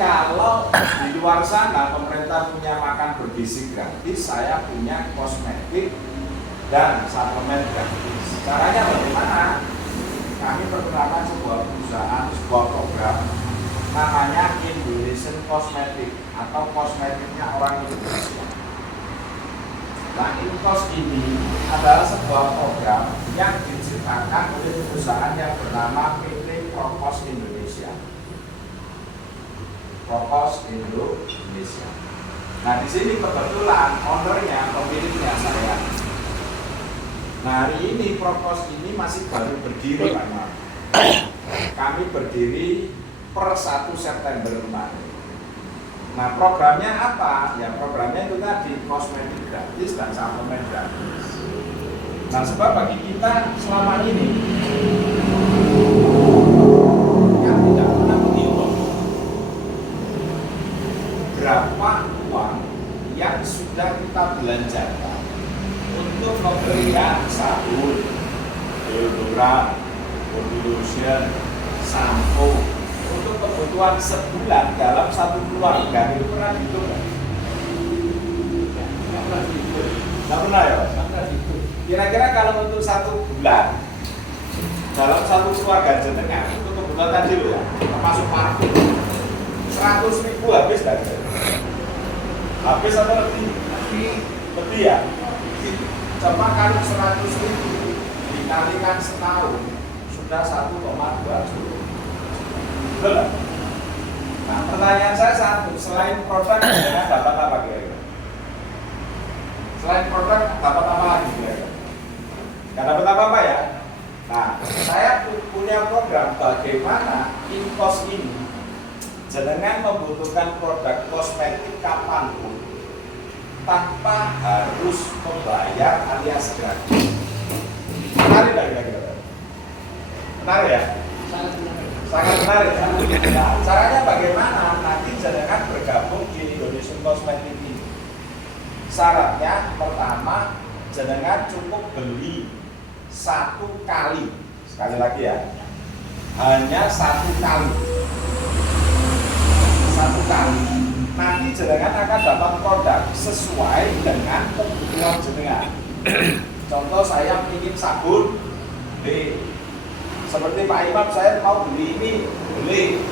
kalau di luar sana pemerintah punya makan bergizi gratis, saya punya kosmetik dan suplemen gratis. Caranya bagaimana? Kami perkenalkan sebuah perusahaan, sebuah program namanya Indonesian Cosmetic atau kosmetiknya orang Indonesia. Nah, Inkos ini adalah sebuah program yang diciptakan oleh perusahaan yang bernama PT Propos Indonesia. Propos Indonesia. Nah, di sini kebetulan ownernya, pemiliknya saya. Nah, hari ini Propos ini masih baru berdiri, Pak Imam. Kami berdiri per 1 September kemarin. Nah, programnya apa? Ya, programnya itu tadi kosmetik gratis dan suplemen gratis. Nah, sebab bagi kita selama ini yang tidak pernah menghitung berapa uang yang sudah kita belanjakan untuk pembelian sabun, deodoran, body lotion, sampo untuk kebutuhan sebulan dalam satu keluarga. Itu pernah dihitung nggak? Nggak pernah dihitung. Nggak pernah ya? Nggak pernah dihitung. Kira-kira kalau untuk 1 bulan dalam satu keluarga jenengan untuk kebutuhan tadi loh ya, termasuk parfum 100.000 habis nggak? Habis atau lebih? Lebih ya? Coba kalau 100.000 dikalikan setahun sudah 1,2 juta. Betul. Nah, pertanyaan saya satu, selain produk dengan dapat apa kira-kira? Selain produk dapat apa lagi kira-kira? Nggak dapat apa-apa ya? Nah, saya punya program bagaimana Inkos ini jenengan membutuhkan produk kosmetik kapanpun tanpa harus membayar alias gratis. Menarik nggak kira-kira? Menarik ya? Sangat menarik ya? Nah, caranya bagaimana? Nanti jenengan bergabung di Indonesian Cosmetic ini. Syaratnya pertama, jenengan cukup beli 1 kali. Sekali lagi ya, hanya 1 kali. 1 kali. Nanti jenengan akan dapat produk sesuai dengan kebutuhan jenengan. Contoh saya ingin sabun B. Seperti Pak Imam, saya mau beli ini, beli.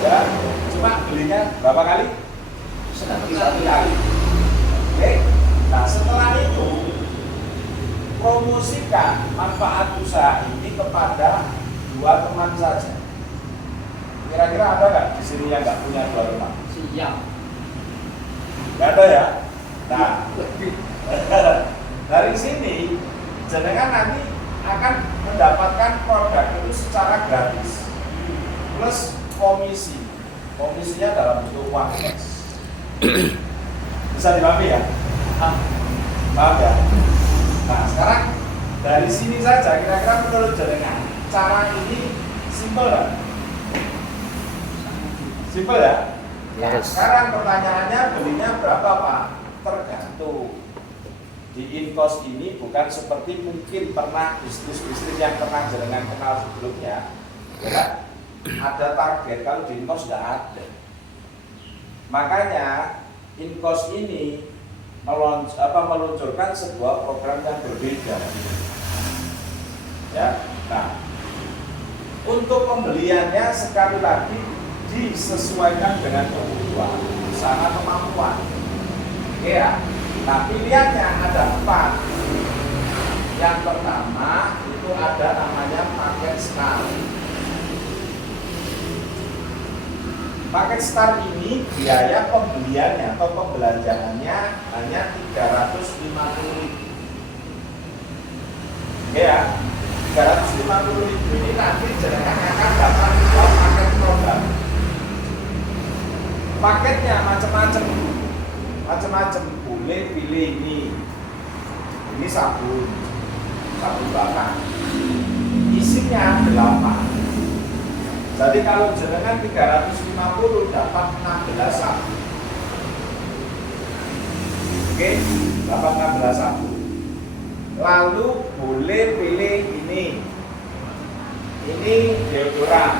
Ya, cuma belinya berapa kali? 1 kali. Oke. Nah, setelah itu promosikan manfaat usaha ini kepada 2 teman saja. Kira-kira ada nggak di sini yang nggak punya 2 teman? Siap. Nggak ada ya? Nah, dari sini jenengan nanti akan mendapatkan produk itu secara gratis plus komisi. Komisinya dalam bentuk uang cash. Bisa dipahami ya? Paham ya? Nah, sekarang dari sini saja kira-kira menurut jenengan cara ini simpel nggak? Simpel ya? Nah, sekarang pertanyaannya belinya berapa Pak? Tergantung. Di Inkos ini bukan seperti mungkin pernah bisnis-bisnis yang pernah jenengan kenal sebelumnya, ya, ada target. Kalau di Inkos tidak ada. Makanya Inkos ini meluncurkan sebuah program yang berbeda. Ya, nah, untuk pembeliannya sekali lagi disesuaikan dengan kebutuhan, usaha, kemampuan. Ya. Nah, pilihannya ada 4. Yang pertama itu ada namanya paket star. Paket star ini biaya pembeliannya atau pembelanjaannya hanya 350.000. Ya, 350.000 ini nanti jenengan akan dapat 2 paket program. Paketnya macam-macam. Boleh pilih ini sabun bakar, isinya 8. Jadi kalau jenengan 350 dapat 16 sabun. Oke, dapat 16 sabun. Lalu boleh pilih ini deodoran.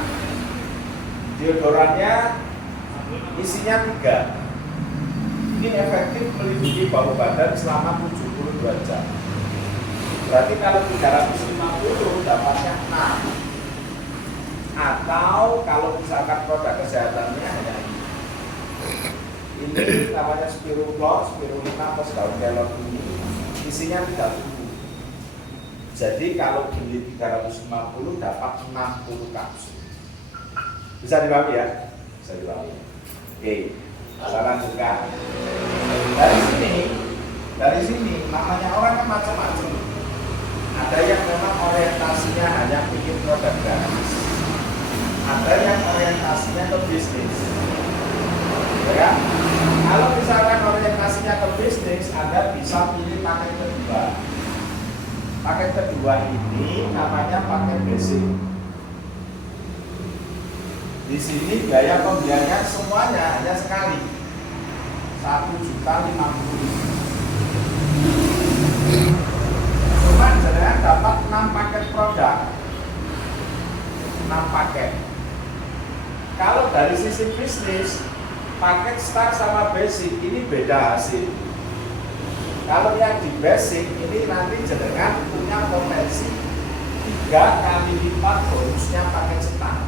Deodorannya isinya 3. Ini efektif melindungi bau badan selama 72 jam. Berarti kalau 350 dapatnya 6. Atau kalau misalkan produk kesehatannya hanya ini namanya spirulina atau daun kelor ini isinya 30. Jadi kalau beli 350 dapat 60 kapsul. Bisa dipahami ya? Bisa dipahami. Oke, saya lanjutkan. Dari sini namanya orang kan macam-macam. Ada yang memang orientasinya hanya bikin produk gratis. Ada yang orientasinya ke bisnis. Ya, kalau misalkan orientasinya ke bisnis, Anda bisa pilih paket kedua. Paket kedua ini namanya paket basic. Di sini biaya pembeliannya semuanya hanya sekali, 1.050.000. Cuman jenengan dapat 6 paket produk, 6 paket. Kalau dari sisi bisnis, paket start sama basic ini beda hasil. Kalau yang di basic ini nanti jenengan punya potensi 3 kali lipat bonusnya paket start.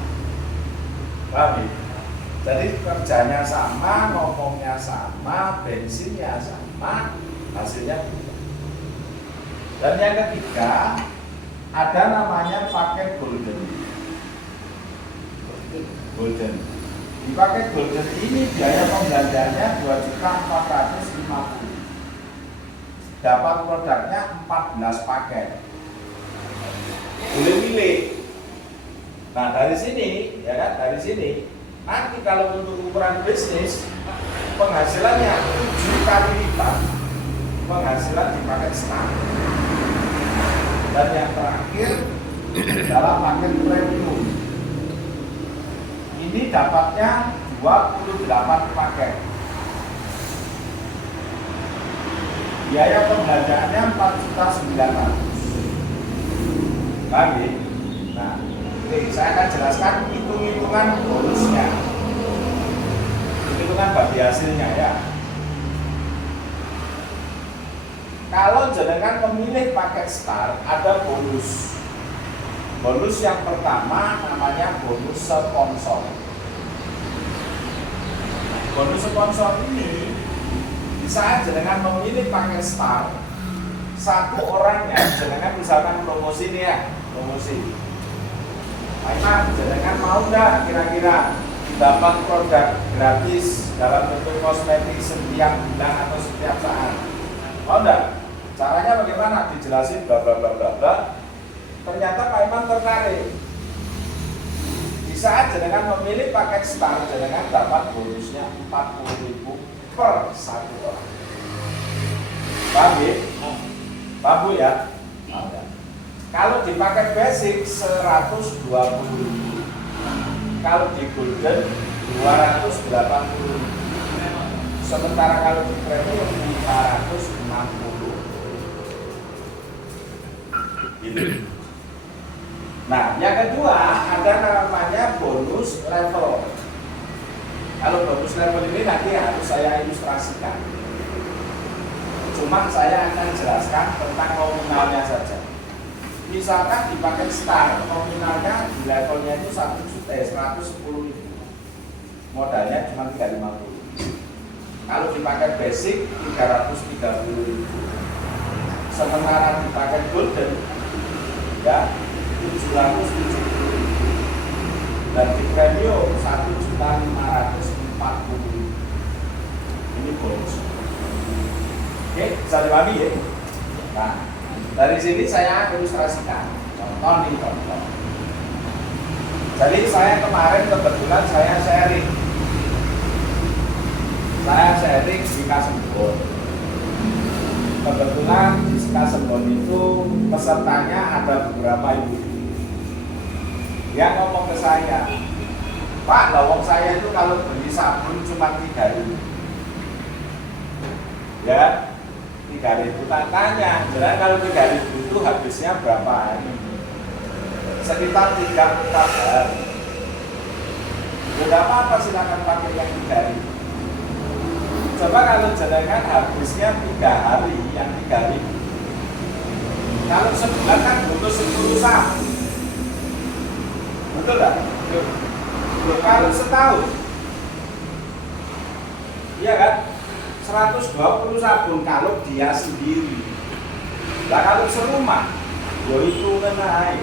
Paham? Jadi kerjanya sama, ngomongnya sama, bensinnya sama, hasilnya beda. Dan yang ketiga, ada namanya paket golden. Di paket golden ini biaya pembelanjaannya 2.450.000. Dapat produknya 14 paket. Boleh milih. Nah dari sini, ya kan, dari sini nanti kalau untuk ukuran bisnis penghasilannya 7 kali lipat penghasilan di paket start. Dan yang terakhir adalah paket premium. Ini dapatnya 28 paket. Biaya pembelanjaannya 4.900.000. Lagi. Nah, saya akan jelaskan hitung-hitungan bonusnya. Hitungan bagi hasilnya ya. Kalau jenengan memilih paket start, ada bonus. Bonus yang pertama namanya bonus sponsor. Bonus sponsor ini di saat jenengan memilih paket start, satu orangnya jenengan misalkan promosi nih ya, promosi. Pak, jenengan mau nggak kira-kira dapat produk gratis dalam bentuk kosmetik setiap bulan atau setiap saat? Mau nggak? Caranya bagaimana? Dijelasin bla bla bla bla bla. Ternyata Pak Iman tertarik. Di saat jenengan memilih paket start, jenengan dapat bonusnya 40.000 per satu orang. Paham ya? Paham ya? Kalau di paket basic 120.000. Kalau di golden 280.000. Sementara kalau di premium 560. Gitu. Nah, yang kedua ada namanya bonus level. Kalau bonus level ini nanti harus saya ilustrasikan. Cuma saya akan jelaskan tentang nominalnya saja. Misalkan di paket start nominalnya di levelnya itu 110.000. Modalnya cuma 350. Kalau di paket basic 330.000. Sementara di paket golden ya 770.000 dan di premium 1.540.000. Ini bonus. Oke, bisa dipahami ya? Nah, dari sini saya ilustrasikan. Contoh nih, contoh. Jadi saya kemarin kebetulan saya sharing di Kasembon. Kebetulan di Kasembon itu pesertanya ada beberapa ibu. Dia ngomong ke saya, Pak, lawang saya itu kalau beli sabun cuma 3.000. Ya, 3.000 tanya. Jadi kalau 3.000 itu habisnya berapa hari? Sekitar 3-4 hari. Tidak apa-apa, silakan pakai yang 3 hari. Coba kalau jenengan habisnya 3 hari, yang 3 hari. Kalau sebulan kan butuh 10 sabun. Betul tak? Kalau setahun, iya kan? 120 sabun kalau dia sendiri. Nah kalau serumah, ya itu naik.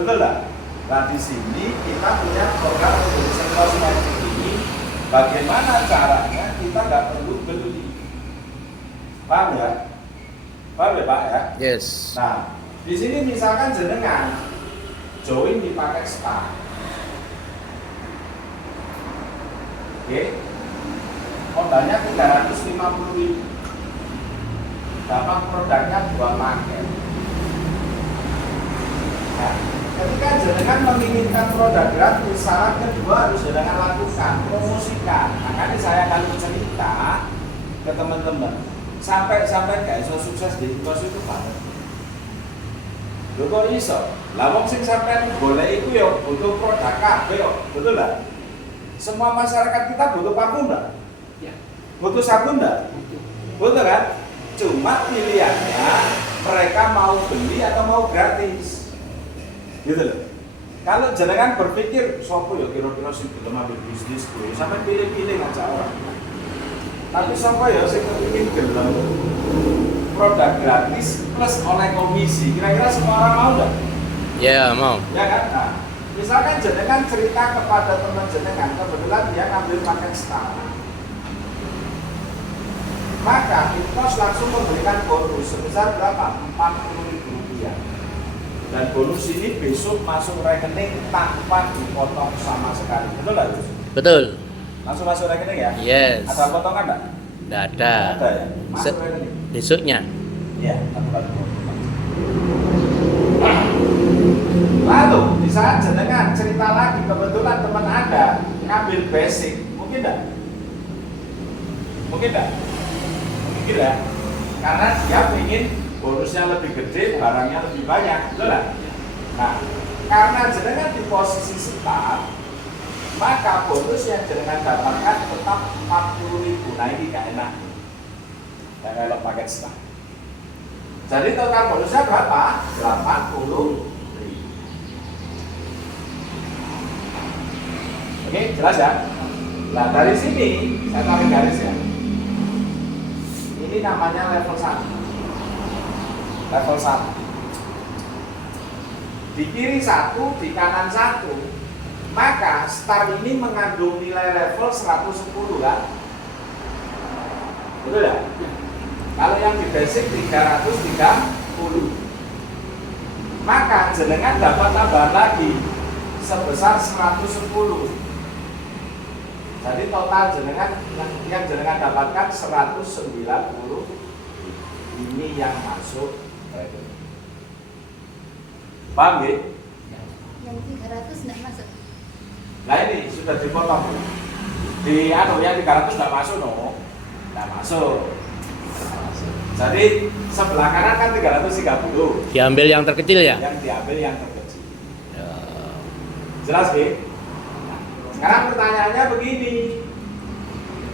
Betul tak? Nah di sini kita punya program untuk kosmetik ini. Bagaimana caranya kita nggak perlu beli? Paham ya? Paham ya Pak ya? Yes. Nah di sini misalkan jenengan join di paket spa. Oke, modalnya 350.000. Dapat produknya 2 paket. Nah, ketika jenengan menginginkan produk gratis, syarat kedua harus jenengan lakukan, promosikan. Makanya saya akan cerita ke teman-teman, sampai gak iso sukses di e-commerce itu banget. Lho kok iso? Lah wong sing sampean golek iku ya butuh produk kabeh kok, betul lah? Semua masyarakat kita butuh parfum enggak? Ya. Butuh sabun enggak? Butuh kan? Cuma pilihannya mereka mau beli atau mau gratis. Gitu loh. Kalau jenengan berpikir sopo ya kira-kira sing gelem ambil bisnis kuwi, sampai pilih-pilih aja orang. Tapi sopo ya sing kepengin gelem produk gratis plus oleh komisi. Kira-kira semua orang mau enggak? Ya, mau. Ya kan? Nah, misalkan jenengan cerita kepada teman jenengan, kebetulan dia ngambil paket setara. Maka Infos langsung memberikan bonus sebesar berapa? Rp40.000. Dan bonus ini besok masuk rekening tanpa dipotong sama sekali. Betul nggak, Gus? Betul. Langsung masuk rekening ya? Yes. Ada potongan nggak? Nggak ada. Ada ya? Masuk rekening? Besoknya. Iya, tanpa dipotong. Lalu, di saat jenengan cerita lagi, kebetulan teman Anda ngambil basic, mungkin enggak? Mungkin enggak? Mungkin ya? Karena dia ingin bonusnya lebih gede, barangnya lebih banyak, betul enggak? Nah, karena jenengan di posisi start, maka bonus yang jenengan dapatkan tetap 40.000. Nah ini gak enak. Dan kalau paket start. Jadi total bonusnya berapa? 80.000. Oke, jelas ya? Nah, dari sini saya tarik garis ya. Ini namanya level 1. Level 1. Di kiri 1, di kanan 1. Maka start ini mengandung nilai level 110 kan? Betul ya? Kalau yang di basic 330. Maka jenengan dapat tambahan lagi sebesar 110. Jadi total jenengan yang jenengan dapatkan 190. Ini yang masuk. Paham ya? Yang 300 enggak masuk. Nah ini sudah dipotong. Di yang 300 enggak masuk no. Enggak masuk. Jadi sebelah kanan kan 330. Diambil yang terkecil ya? Yang diambil yang terkecil. Ya. Jelas ya? Sekarang pertanyaannya begini,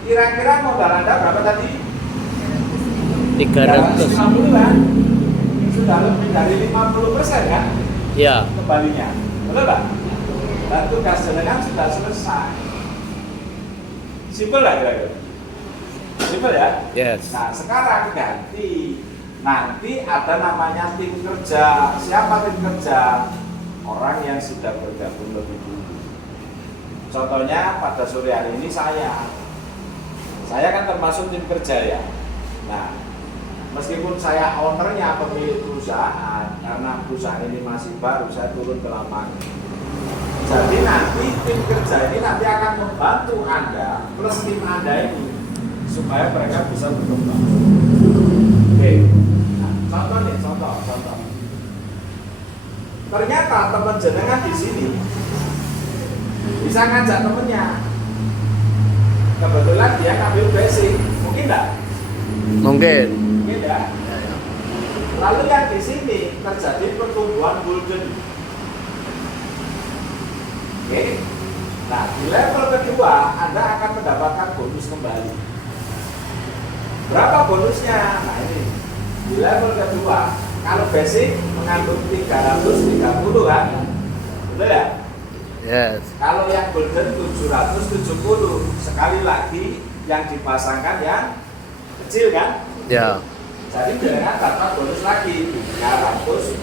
kira-kira modal Anda berapa tadi? 300. 350 kan? Sudah lebih dari 50% kan? Ya. Kembalinya, betul tak? Dan tugas jenengan sudah selesai. Simpel lah kira-kira? Simpel ya? Yes. Nah sekarang ganti, nanti ada namanya tim kerja. Siapa tim kerja? Orang yang sudah bergabung lebih dulu. Contohnya pada sore hari ini saya kan termasuk tim kerja ya. Nah, meskipun saya ownernya, pemilik perusahaan, karena perusahaan ini masih baru, saya turun ke lapangan. Jadi nanti tim kerja ini nanti akan membantu Anda plus tim Anda ini supaya mereka bisa berkembang. Oke. Nah, contoh nih, contoh. Ternyata teman jenengan di sini bisa ngajak temennya. Kebetulan dia ngambil basic, mungkin enggak? Mungkin. Mungkin ya. Lalu yang di sini terjadi pertumbuhan golden. Oke. Nah, di level kedua Anda akan mendapatkan bonus kembali. Berapa bonusnya? Nah ini di level kedua, kalau basic mengandung 330 kan? Betul ya? Yes. Kalau yang golden 770, sekali lagi yang dipasangkan yang kecil kan? Ya. Jadi dengan dapat bonus lagi 330.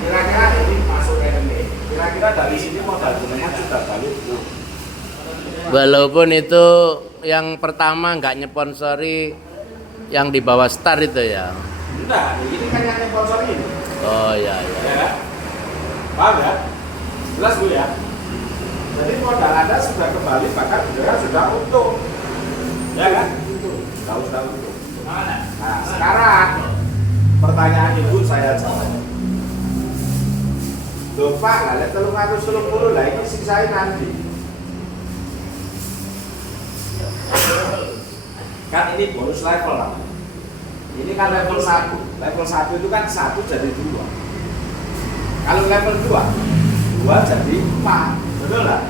Kira-kira ini masuk rekening. Kira-kira dari sini modal jenengan sudah balik belum? Walaupun itu yang pertama nggak nyponsori yang di bawah star itu ya. Enggak, ini kan yang sponsor ini. Oh iya iya. Ya. Paham ya? Jelas Bu ya? Jadi modal Anda sudah kembali, bahkan sudah untung. Ya kan? Sudah untung. Nah, sekarang pertanyaan Ibu saya jawab. Loh Pak, lah 330 lah ini siksain nanti. Kan ini bonus level lah. Ini kan level 1. Level 1 itu kan 1 jadi 2. Kalau level 2 jadi 4. Betul lah?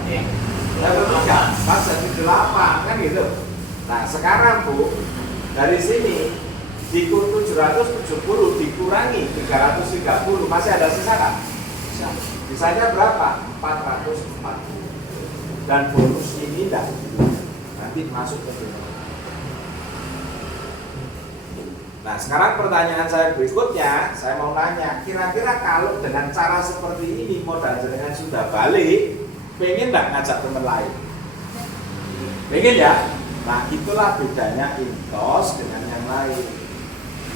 Level 3 4 jadi 8 kan gitu. Nah, sekarang Bu, dari sini dikur 770 dikurangi 330 masih ada sisa kan? Sisanya berapa? 440. Dan bonus ini nanti masuk ke sini. Nah, sekarang pertanyaan saya berikutnya, saya mau nanya, kira-kira kalau dengan cara seperti ini modal jenengan sudah balik, pengen nggak ngajak teman lain? Pengen ya? Nah, itulah bedanya Intos dengan yang lain.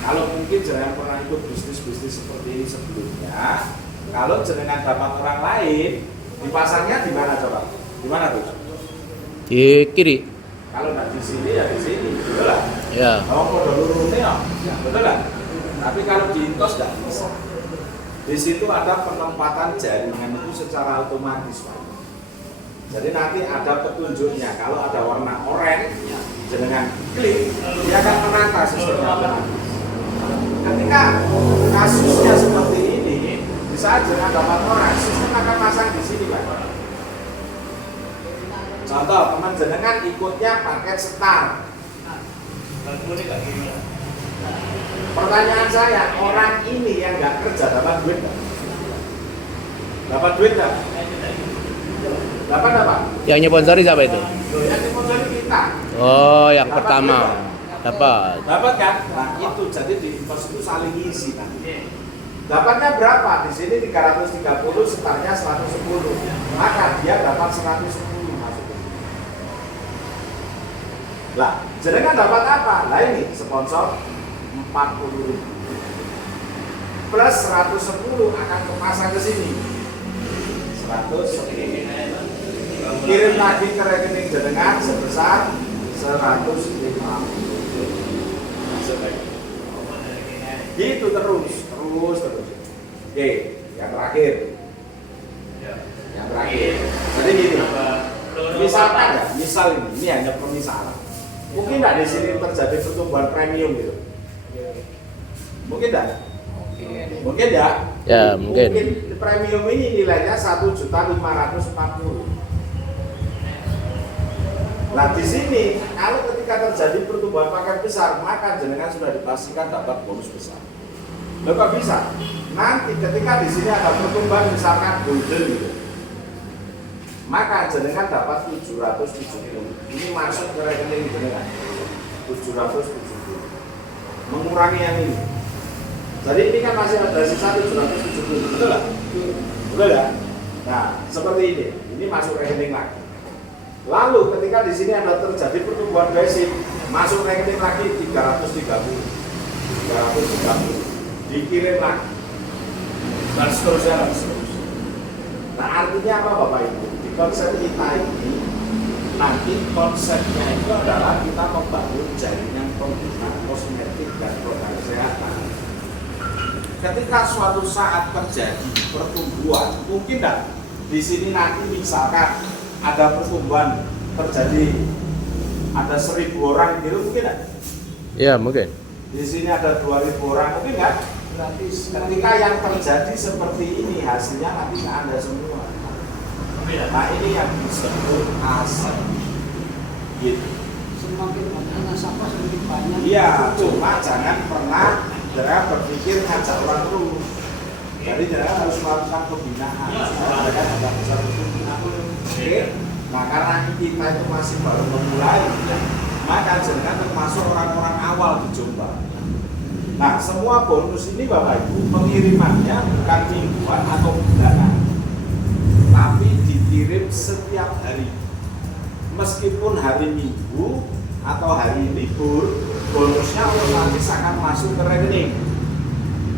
Kalau mungkin jenengan pernah ikut bisnis-bisnis seperti ini sebelumnya, kalau jenengan dapat orang lain, dipasangnya di mana coba? Di mana tuh? Di kiri. Kalau nggak di sini ya di sini, betul lah. Ya. Kalau mau lurusnya, ya, betul lah. Tapi kalau di Intos nggak bisa. Di situ ada penempatan jaringan itu secara otomatis, Pak. Jadi nanti ada petunjuknya. Kalau ada warna oranye, jenengan klik, dia akan menata sistemnya otomatis. Ketika kasusnya seperti ini, bisa jenengan dapat orang, sistem akan pasang di sini, Pak. Contoh, teman jenengan ikutnya paket star. Pertanyaan saya, orang ini yang nggak kerja dapat duit nggak? Dapat duit nggak? Dapat apa? Yang nyponsori siapa itu? Yang sponsori kita. Oh, yang Dapat pertama. duit nggak? Dapat. Dapat kan? Nah itu jadi di Intos itu saling isi nanti. Dapatnya berapa? Di sini 330, startnya 110. Maka dia dapat 110 masuknya. Lah, jenengan dapat apa? Lah ini sponsor 40.000 plus 110 akan kepasang ke sini. 110. Kirim lagi ke rekening jenengan sebesar 150. Gitu terus. Oke, yang terakhir. Yang terakhir. Jadi gini. Misalkan ya, ini hanya permisalan. Mungkin nggak di sini terjadi pertumbuhan premium gitu. Mungkin nggak? Mungkin ya. Ya, mungkin. Premium ini nilainya 1.540.000. Nah di sini kalau ketika terjadi pertumbuhan paket besar, maka jenengan sudah dipastikan dapat bonus besar. Loh kok bisa? Nanti ketika di sini ada pertumbuhan misalkan golden gitu, maka jenengan dapat 770. Ini masuk ke rekening jenengan 770. Mengurangi yang ini. Jadi ini kan masih ada sisa 770, betul lah? Betul ya? Nah seperti ini. Ini masuk rekening lagi. Lalu ketika di sini ada terjadi pertumbuhan basic, masuk rekening lagi 330, dikirim lagi, dan seterusnya. Nah artinya apa Bapak Ibu? Di konsep kita ini, nanti konsepnya itu adalah kita membangun jaringan pengguna kosmetik dan produk kesehatan. Ketika suatu saat terjadi pertumbuhan, mungkin enggak di sini nanti misalkan ada pertumbuhan terjadi, ada 1.000 orang gitu mungkin enggak? Ya, mungkin. Di sini ada 2.000 orang mungkin enggak? Ketika yang terjadi seperti ini hasilnya nanti ke Anda semua. Nah ini yang disebut aset. Gitu. Semakin banyak nasabah semakin banyak. Iya, cuma jangan pernah berpikir ngajak orang terus. Jadi jangan harus melakukan pembinaan. Mereka tidak bisa berpembinaan. Oke. Nah karena kita itu masih baru memulai, maka jangan termasuk orang-orang awal di Jombang. Nah semua bonus ini Bapak Ibu pengirimannya bukan mingguan atau bulanan, tapi dikirim setiap hari. Meskipun hari Minggu atau hari libur, bonusnya otomatis akan masuk ke rekening.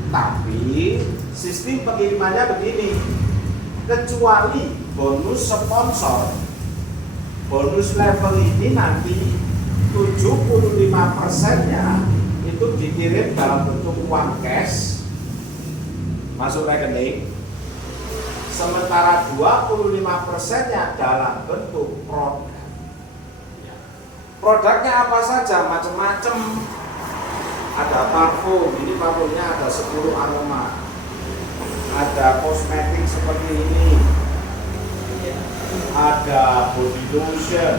Tapi sistem pengirimannya begini, kecuali bonus sponsor. Bonus level ini nanti 75%-nya itu dikirim dalam bentuk uang cash masuk rekening. Sementara 25%-nya dalam bentuk produk. Produknya apa saja? Macam-macam. Ada parfum, ini parfumnya ada 10 aroma. Ada kosmetik seperti ini. Ada body lotion.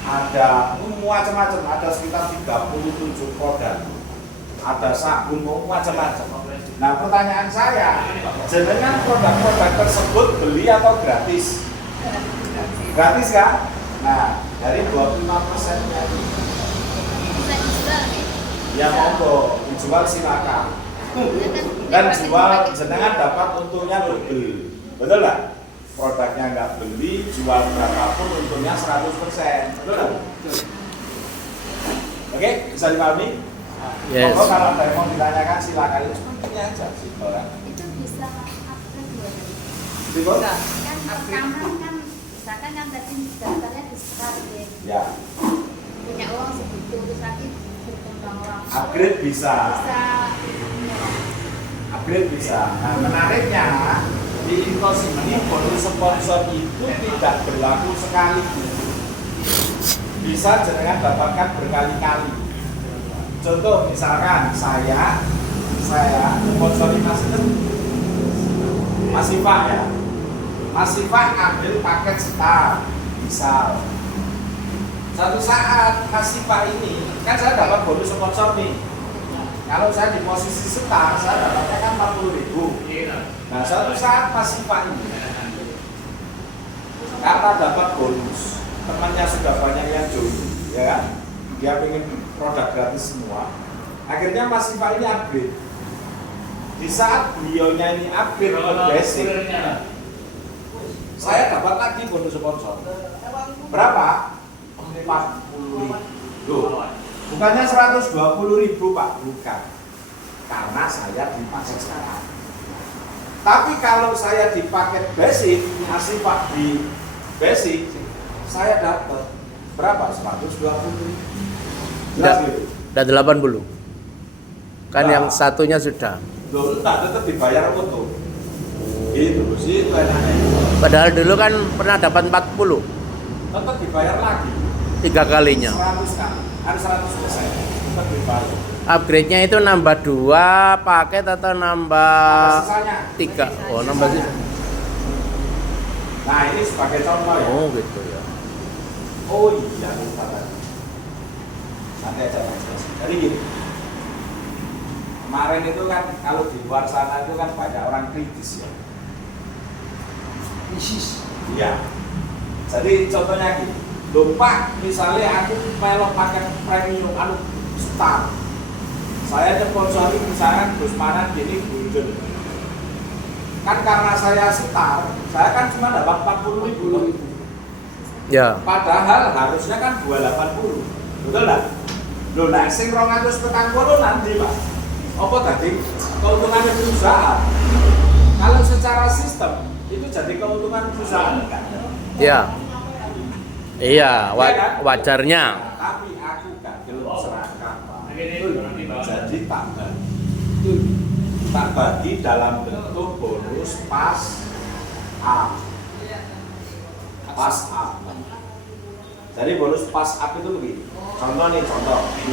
Ada macam-macam, ada sekitar 37 produk. Ada sabun, macam-macam. Nah pertanyaan saya, jenengan produk-produk tersebut beli atau gratis? Gratis kan? Nah, dari 25%-nya Bisa dijual ya. ya monggo, dijual silakan. Dan jual jenengan dapat untungnya double. Betul nggak? Produknya nggak beli, jual berapapun untungnya 100%. Betul nggak? Oke, bisa dipahami? Yes. Monggo kalau ada yang mau ditanyakan silakan. Cuma ini aja sih orang. Itu bisa upgrade dua kali. Betul? Kan pertama kan misalkan yang tadi daftarnya di start ya. Ya, Punya uang segitu terus nanti berkembang langsung. upgrade bisa. Bisa Upgrade bisa. Nah, menariknya di Infos ini bonus sponsor itu tidak berlaku sekali. Bisa jenengan dapatkan berkali-kali. Contoh misalkan saya sponsori Mas Ifah ya. Mas Ifah ambil paket star, misal. Satu saat Mas Ifah ini kan saya dapat bonus sponsor nih. Kalau saya di posisi star, saya dapatnya kan 40.000. Nah, satu saat Mas Ifah ini karena dapat bonus, temannya sudah banyak yang join, ya kan? Dia pengen produk gratis semua. Akhirnya Mas Ifah ini upgrade. Di saat beliaunya ini upgrade ke basic, saya dapat lagi bonus sponsor. Berapa? 40.000. Loh, bukannya 120.000 Pak, bukan. Karena saya di paket sekarang. Tapi kalau saya di paket basic, masih Pak di basic, saya dapat berapa? 120.000. Jelas gitu? Udah 80. Kan Nah. yang satunya sudah. Loh, enggak, tetap dibayar utuh. Gitu sih, itu enaknya. Padahal dulu kan pernah dapat 40. Tetap dibayar lagi. 3 kalinya. 100 kan, harus 100%. Tetap dibayar. Upgrade-nya itu nambah 2 paket atau nambah Sisanya. 3? Oh, nambah sih. Nah, ini sebagai contoh ya. Oh, gitu ya. Oh iya, lupa tadi. Santai aja Mas. Jadi gini. Kemarin itu kan kalau di luar sana itu kan banyak orang kritis ya. Krisis. Iya. Jadi contohnya gini. Loh Pak, misalnya aku melok pakai premium star. Saya nyponsori misalkan Gus Manan gini Gunjun. Kan karena saya star, saya kan cuma dapat 40.000. Ya. Padahal harusnya kan 280. Betul enggak? Loh nek sing 240 nanti, Pak. Apa tadi? Keuntungannya perusahaan. Kalau secara sistem itu jadi keuntungan perusahaan kan? Ya. Iya, Iya kan? wajarnya. Nah, tapi aku gak gelem serakah, Pak. Jadi tak bagi dalam bentuk bonus pas up. Pas up. Jadi bonus pas up itu begini. Contoh nih, ini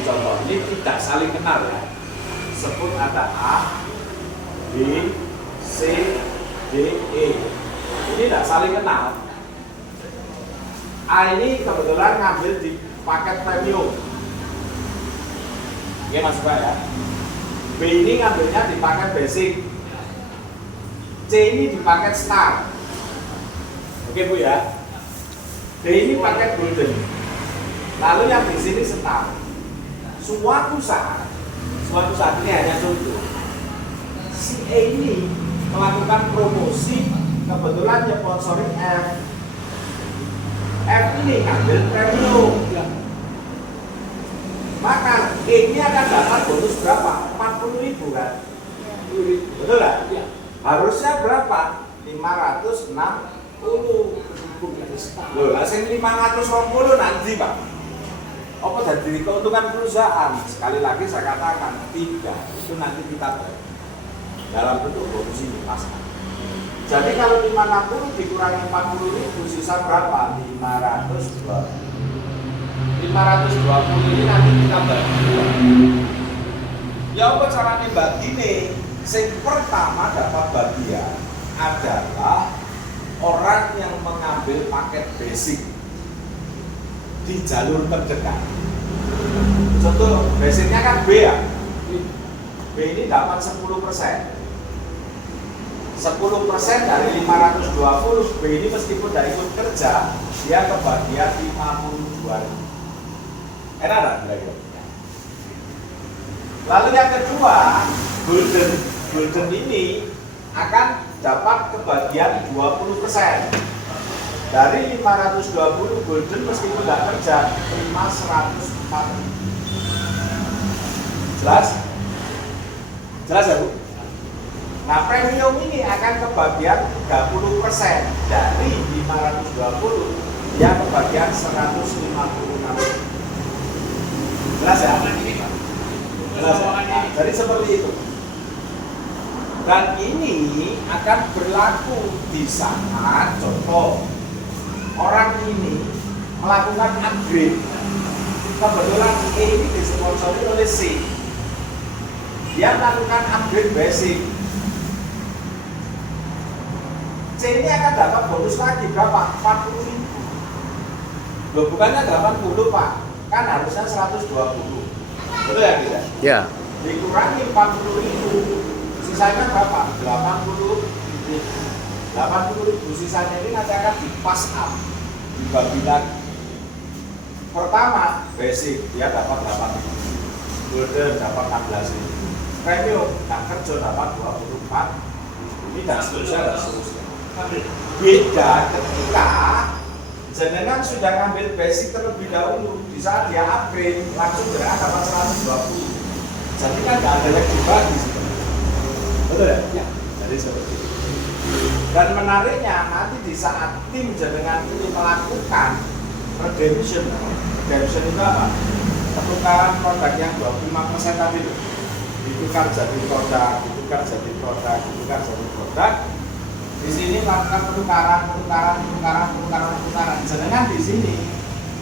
contoh. Ini tidak saling kenal ya. Sebut ada A, B, C, D, E. Ini tidak saling kenal. A ini kebetulan ngambil di paket premium. Oke Mas Pak ya. B ini ngambilnya di paket basic. C ini di paket star. Oke Bu ya. D ini paket golden. Lalu yang di sini star. Suatu saat ini hanya contoh. Si E ini melakukan promosi, kebetulan nyponsori F. F ini ngambil premium. Maka E ini akan dapat bonus berapa? 40.000 kan? Betul kan? Harusnya berapa? 560. Loh, asing 520 nanti Pak. Apa jadi keuntungan perusahaan? Sekali lagi saya katakan tidak, itu nanti kita bayar dalam bentuk bonus ini pasang. Jadi kalau 560 dikurangi 40.000 sisa berapa? 520 ini nanti kita bagi. Ya apa caranya bagi nih? Yang pertama dapat bagian adalah orang yang mengambil paket basic di jalur terdekat. Contoh basicnya kan B ya. B ini dapat 10%. 10% dari 520, B ini meskipun tidak ikut kerja, dia kebagian 52.000. Enak tak kira-kira? Lalu yang kedua, golden ini akan dapat kebagian 20%. Dari 520 golden meskipun tidak kerja, terima 104. Jelas? Jelas ya Bu? Nah premium ini akan kebagian 30% dari 520, dia kebagian 156. Jelas ya? Jelas ya? Nah, jadi seperti itu. Dan ini akan berlaku di saat contoh orang ini melakukan upgrade. Kebetulan E ini disponsori oleh C. Dia melakukan upgrade basic. C ini akan dapat bonus lagi berapa? 40.000. Loh bukannya 80 Pak, kan harusnya 120. Betul ya kita? Ya. Dikurangi 40.000, sisanya berapa? 80.000. Sisanya ini nanti akan dipas up, dibagi lagi. Pertama basic dia dapat 8.000, golden dapat 16.000, premium tak kerja dapat 24. Ini dan seterusnya. Beda ketika jenengan sudah ngambil basic terlebih dahulu, di saat dia upgrade langsung jenengan dapat 120. Jadi kan nggak ada yang dibagi sih. Betul ya? Ya. Jadi seperti itu. Dan menariknya nanti di saat tim jenengan ini melakukan redemption itu apa? Pertukaran produk yang 25% tadi itu ditukar jadi produk, ditukar jadi produk, ditukar jadi produk. Di sini melakukan pertukaran. Jenengan di sini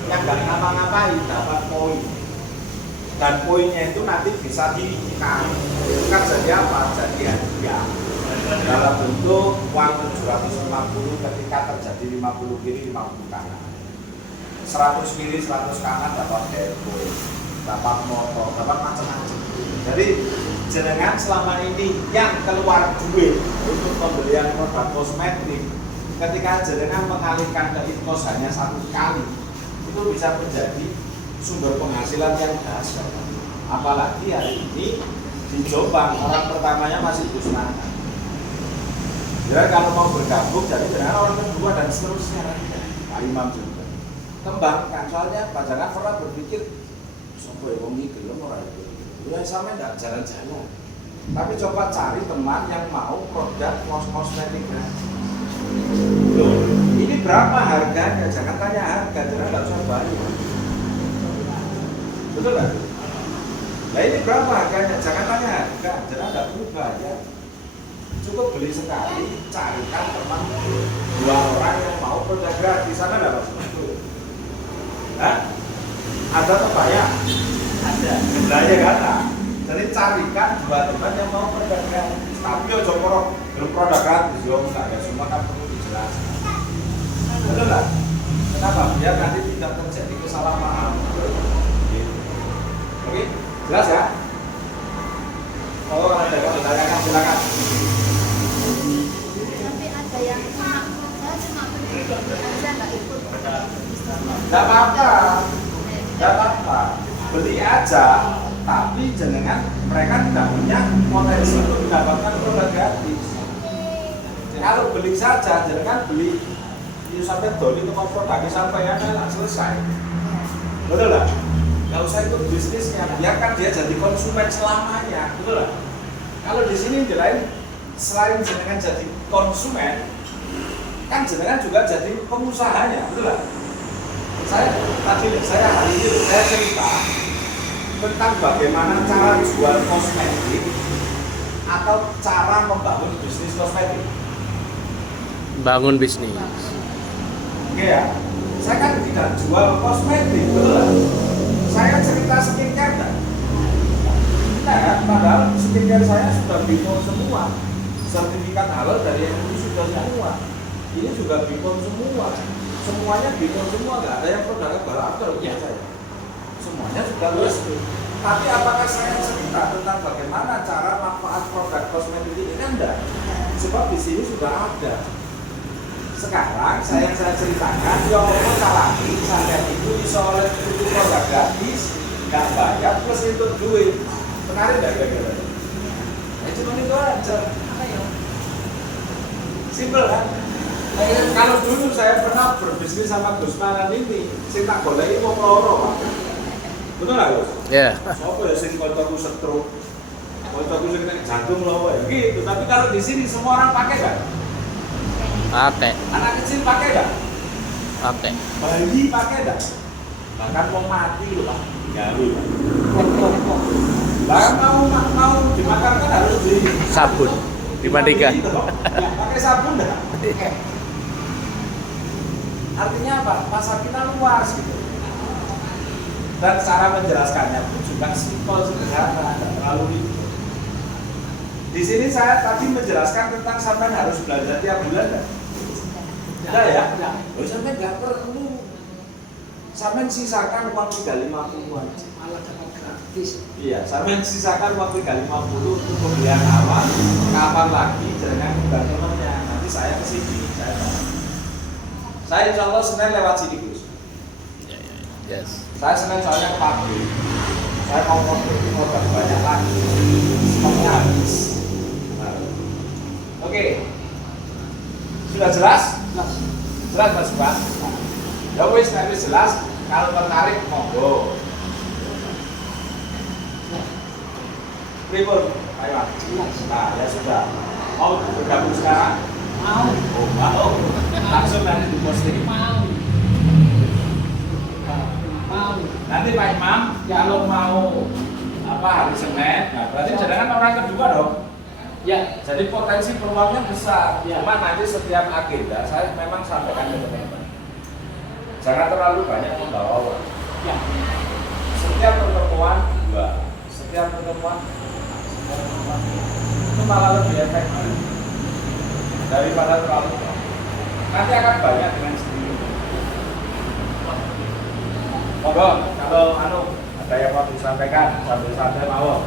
yang nggak ngapa-ngapain dapat poin. Dan poinnya itu nanti bisa ditukar jadi apa? Jadi hadiah dalam bentuk uang 750 ketika terjadi 50 kiri 50 kanan, 100 kiri 100 kanan dapat poin, dapat motor, dapat macam-macam. Jadi jenengan selama ini yang keluar duit untuk pembelian produk kosmetik, ketika jenengan mengalihkan ke INKOS hanya 1 kali, itu bisa menjadi sumber penghasilan yang dahsyat. Apalagi hari ini di Jombang orang pertamanya masih Gus Nana. Jadi kalau mau bergabung jadi jenengan orang kedua dan seterusnya. Pak Imam juga kembangkan, soalnya Pak jangan pernah berpikir sampai wong iki lho ora itu. Ya sama enggak jalan-jalan. Tapi coba cari teman yang mau produk kosmetik. Loh, ini berapa harganya? Jangan tanya harga, jangan enggak usah bayar. Betul kan? Nah ini berapa harganya? Jangan tanya harga, jangan enggak perlu bayar. Cukup beli sekali, carikan teman 2 orang yang mau produk gratis. Sana enggak Mas? Hah? Ada terbayar? Ada. Sebenarnya kan? Jadi carikan 2 teman yang mau produk gratis. Tapi ojo porok belum produk gratis, yo enggak ya semua kan perlu dijelaskan. Betul lah. Kenapa? Biar nanti tidak terjadi kesalahpahaman. Gitu. Oke, jelas ya? Kalau ada yang bertanyakan silakan. Tapi ada yang saya cuma beli aja nggak ikut bisnisnya. Tidak apa-apa, tidak apa-apa. Beli aja, tapi jenengan mereka tidak punya potensi untuk mendapatkan produk gratis. Kalau beli saja, jenengan beli itu sampai doli untuk produknya sampai ya kan selesai. Betul lah? Nggak usah ikut bisnisnya, biarkan dia jadi konsumen selamanya, betul lah? Kalau di sini selain jenengan jadi konsumen, kan jenengan juga jadi pengusahanya, betul lah? Saya hari ini saya cerita tentang bagaimana cara jual kosmetik atau cara membangun bisnis kosmetik. Bangun bisnis. Oke ya, saya kan tidak jual kosmetik, betul lah? Saya cerita skincare kan? Nah, padahal skincare saya sudah BPOM semua, sertifikat halal dari MUI sudah semua. Ini juga BPOM semua, semuanya BPOM semua, nggak ada yang produknya barter ya saya. Semuanya sudah resmi. Tapi apakah saya cerita tentang bagaimana cara manfaat produk kosmetik ini? Kan enggak. Sebab di sini sudah ada. Sekarang saya ceritakan, yang mau salah sampai itu bisa oleh itu produk gratis, nggak bayar plus itu duit. Menarik nggak kira-kira? Ya cuma itu aja. Simpel kan? Kalau dulu saya pernah berbisnis sama Gus Manan ini, saya tak boleh mau loro, betul nggak Gus? Ya. Sopo ya sing koncoku stroke, koncoku sing kena jantung lowo ya gitu. Tapi kalau di sini semua orang pakai kan? Pakai. Anak kecil pakai nggak? Pakai. Bayi pakai nggak? Bahkan mau mati loh Pak, gawe. Bahkan mau dimakan kan harus beli Sabun. Dimandikan. Gitu loh. Ya, pakai sabun nggak? Artinya apa? Pasar kita luas gitu. Dan cara menjelaskannya pun juga simpel sederhana, tidak terlalu ribet. Di sini saya tadi menjelaskan tentang sampai harus belanja tiap bulan kan? Tidak ya? Oh, sampai nggak perlu. Sampai sisakan uang 350-an. Malah dapat gratis. Iya, sampai sisakan uang 350 untuk pembelian awal. Kapan lagi jangan bukan temennya. Nanti saya kesini, saya insya Allah Senin lewat sini Gus. Yes. Saya Senin soalnya ke pabrik. Saya mau produk banyak lagi. Stoknya habis. Nah. Oke. Sudah jelas? Jelas. Jelas Mas Pak? Ya wis, nek wis jelas. Kalau tertarik monggo. Pripun? Ayo. Jelas. Nah, ya sudah. Mau bergabung sekarang? Mau. Oh, mau. Langsung nanti diposting. Mau. Mau. Nanti Pak Imam, kalau mau hari Senin, nah berarti jangan orang kedua dong. Ya. Jadi potensi peluangnya besar. Ya. Cuma nanti setiap agenda saya memang sampaikan ke teman-teman. Jangan terlalu banyak membawa uang. Ya. Setiap pertemuan itu malah lebih efektif daripada terlalu banyak. Nanti akan banyak dengan sendiri. Monggo, kalau ada yang mau disampaikan sambil santai mawon.